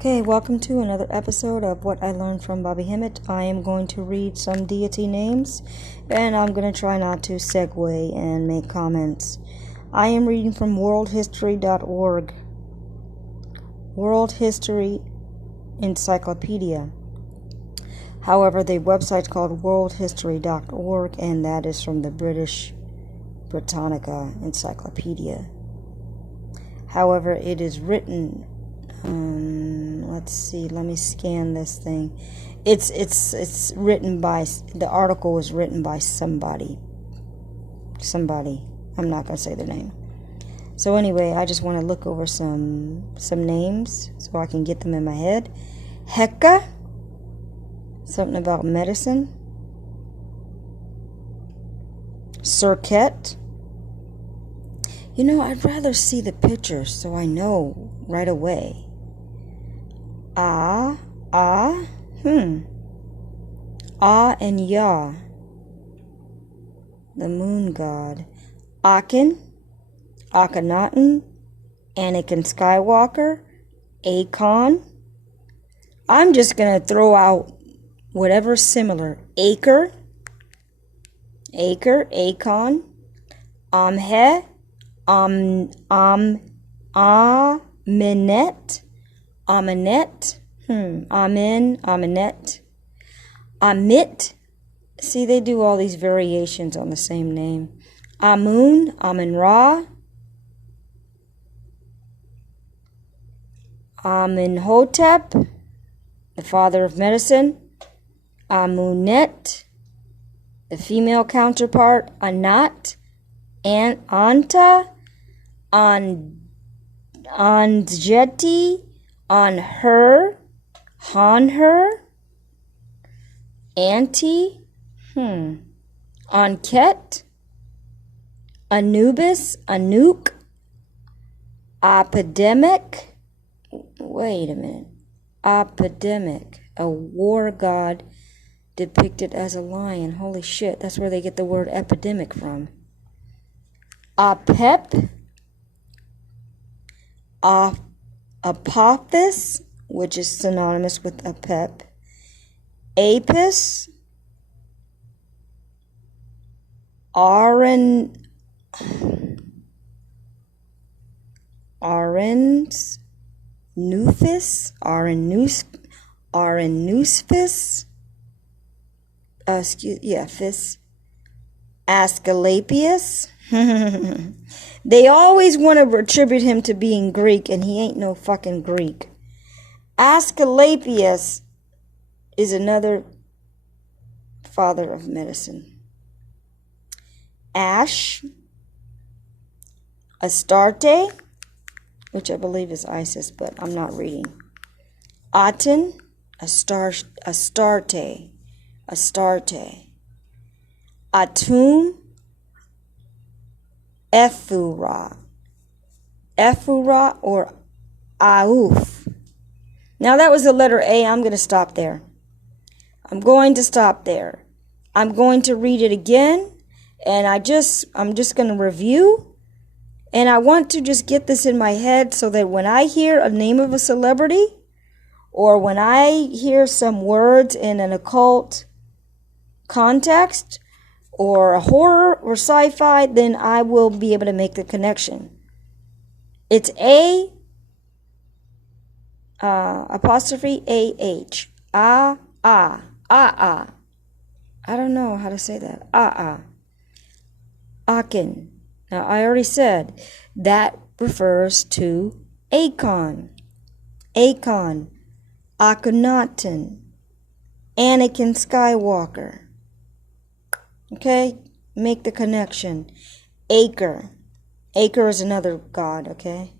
Okay, welcome to another episode of What I Learned from Bobby Hemmit. I am going to read some deity names, and I'm going to try not to segue and make comments. I am reading from worldhistory.org. World History Encyclopedia. However, the website's called worldhistory.org, and that is from the British Britannica Encyclopedia. However, it is written... let's see, let me scan this thing. It's written by, the article was written by somebody. I'm not going to say their name. So anyway, I just want to look over some names so I can get them in my head. Heka, something about medicine. Serket. You know, I'd rather see the pictures so I know right away. Ah and Ya, the moon god. Akin, Akhenaten, Anakin Skywalker, Akon. I'm just going to throw out whatever's similar. Akon, Amhe, Amenet, Amit. See, they do all these variations on the same name. Amun, Amun-Ra, Amenhotep, the father of medicine. Amunet, the female counterpart. Anat, and Anta, Anjeti, on her, Auntie, Anket, Anubis, Anuk, Epidemic. Wait a minute. Epidemic, a war god depicted as a lion. Holy shit, that's where they get the word epidemic from. Apep, Apophis, which is synonymous with Apep. Apis, Arens, Nufis, Arenuspis, Fis, Asclepius. They always want to attribute him to being Greek, and he ain't no fucking Greek. Asclepius is another father of medicine. Ash, Astarte, which I believe is Isis, but I'm not reading. Aten, Astarte. Atum, Ephura or Auf. Now that was the letter A. I'm going to stop there. I'm going to read it again, and I'm just going to review, and I want to just get this in my head so that when I hear a name of a celebrity, or when I hear some words in an occult context, or a horror or sci-fi, then I will be able to make the connection. It's A, apostrophe A-H. I don't know how to say that. Akin. Now, I already said that refers to Akon, Akhenaten, Anakin Skywalker. Okay, make the connection. Acre is another god, okay?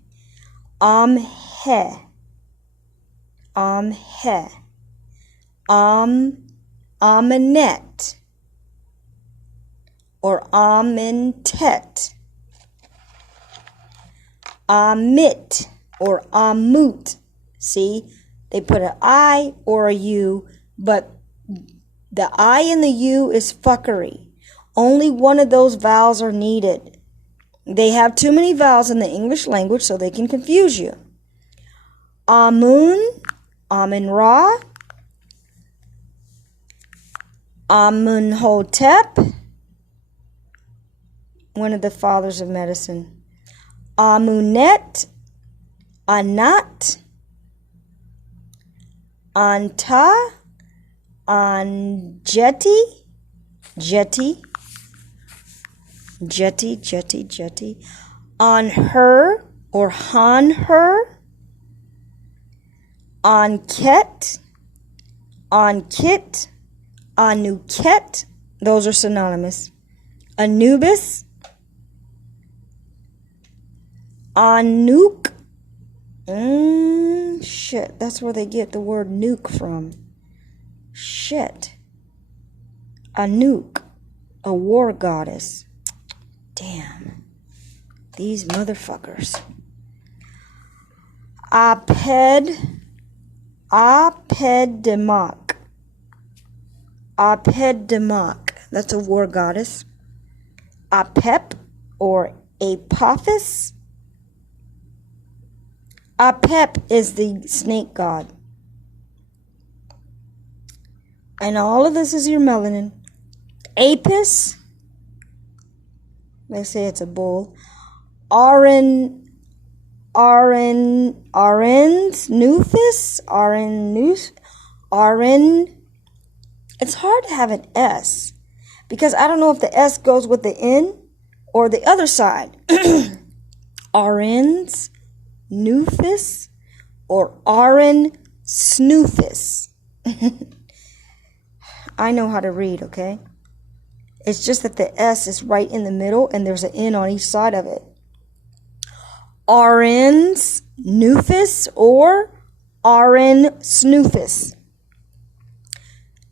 Amhe, Amenet, or Amentet. Amit, or Amut. See, they put an I or a U, but the I and the U is fuckery. Only one of those vowels are needed. They have too many vowels in the English language, so they can confuse you. Amun, Amun-Ra, Amun-Hotep, one of the fathers of medicine. Amunet, Anat, Anta, Anjeti, Jeti, on her or Han her, Anket, Ankit, Anuket, those are synonymous. Anubis, Anuk, shit, that's where they get the word nuke from. Shit. Anuk, a war goddess. Damn. These motherfuckers. Apeddemak. That's a war goddess. Apep or Apophis. Apep is the snake god. And all of this is your melanin. Apis. They say it's a bull. Nufus. It's hard to have an S because I don't know if the S goes with the N or the other side. Arens, Nufus, or Aren Snoofus. I know how to read, okay? It's just that the S is right in the middle and there's an N on each side of it. Arens, Nufus, or Aren Snoofus.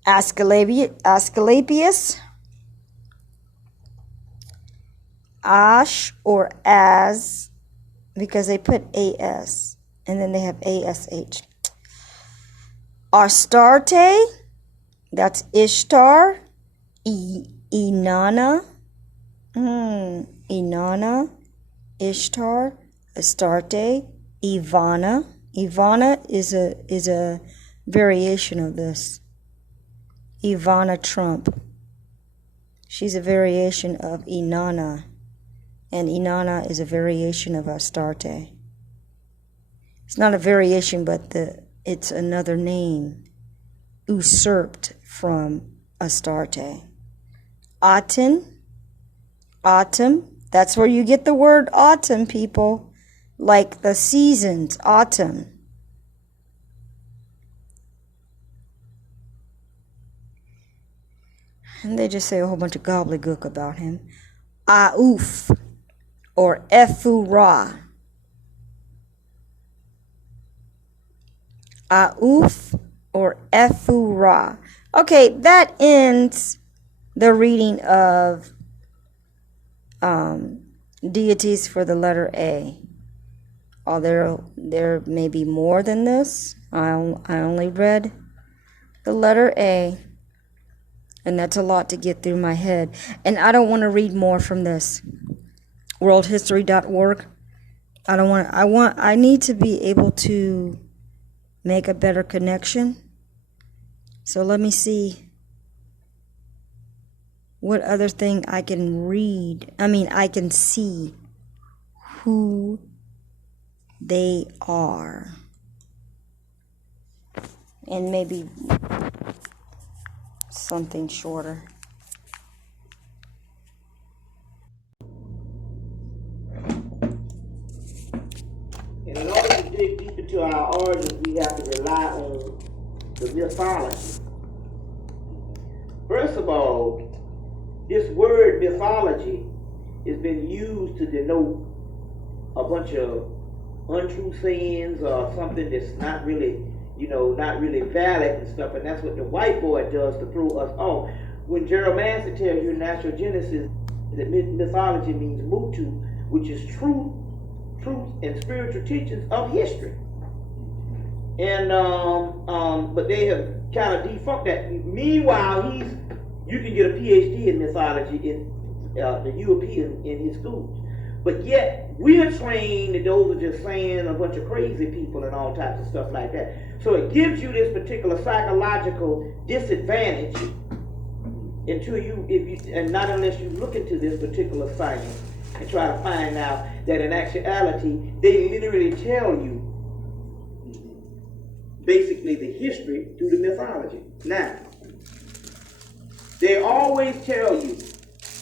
Asclepius, Ash or As, because they put AS and then they have ASH. Astarte, that's Ishtar. Inanna, Ishtar, Astarte, Ivana. Ivana is a variation of this. Ivana Trump. She's a variation of Inanna, and Inanna is a variation of Astarte. It's not a variation, but it's another name usurped from Astarte. Autumn, that's where you get the word autumn, people. Like the seasons, autumn. And they just say a whole bunch of gobbledygook about him. Aouf, or Efu-Ra. Aouf, or Efu-Ra. Okay, that ends the reading of deities for the letter A. Oh, there may be more than this. I only read the letter A, and that's a lot to get through my head. And I don't want to read more from this. Worldhistory.org. I need to be able to make a better connection. So let me see what other thing I can read. I can see who they are. And maybe something shorter. And in order to dig deep into our origins, we have to rely on the mythology. First of all, this word mythology has been used to denote a bunch of untrue sayings or something that's not really valid and stuff, and that's what the white boy does to throw us off. When Gerald Manson tells you in Natural Genesis that mythology means mutu, which is truth and spiritual teachings of history. And but they have kind of defunct that. Meanwhile, you can get a PhD in mythology in the European in his schools. But yet, we're trained that those are just saying a bunch of crazy people and all types of stuff like that. So it gives you this particular psychological disadvantage until and not unless you look into this particular science and try to find out that in actuality, they literally tell you basically the history through the mythology. Now, they always tell you,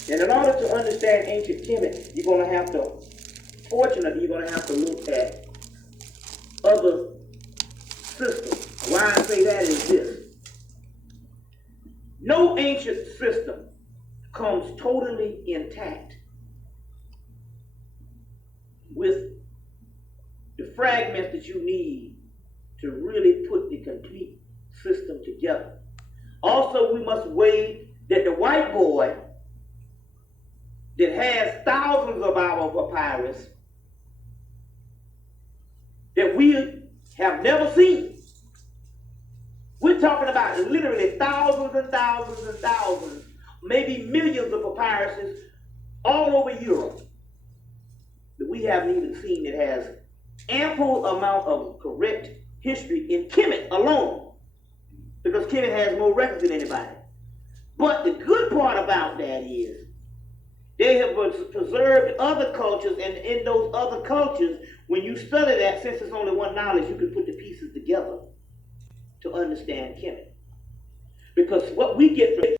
and in order to understand ancient Kemet, you're going to have to, fortunately, you're going to have to look at other systems. Why I say that is this. No ancient system comes totally intact with the fragments that you need to really put the complete system together. Also, we must weigh that the white boy that has thousands of our papyrus that we have never seen. We're talking about literally thousands and thousands and thousands, maybe millions of papyruses all over Europe that we haven't even seen that has ample amount of correct history in Kemet alone, because Kemet has more records than anybody. But the good part about that is they have preserved other cultures, and in those other cultures, when you study that, since it's only one knowledge, you can put the pieces together to understand Kemet. Because what we get from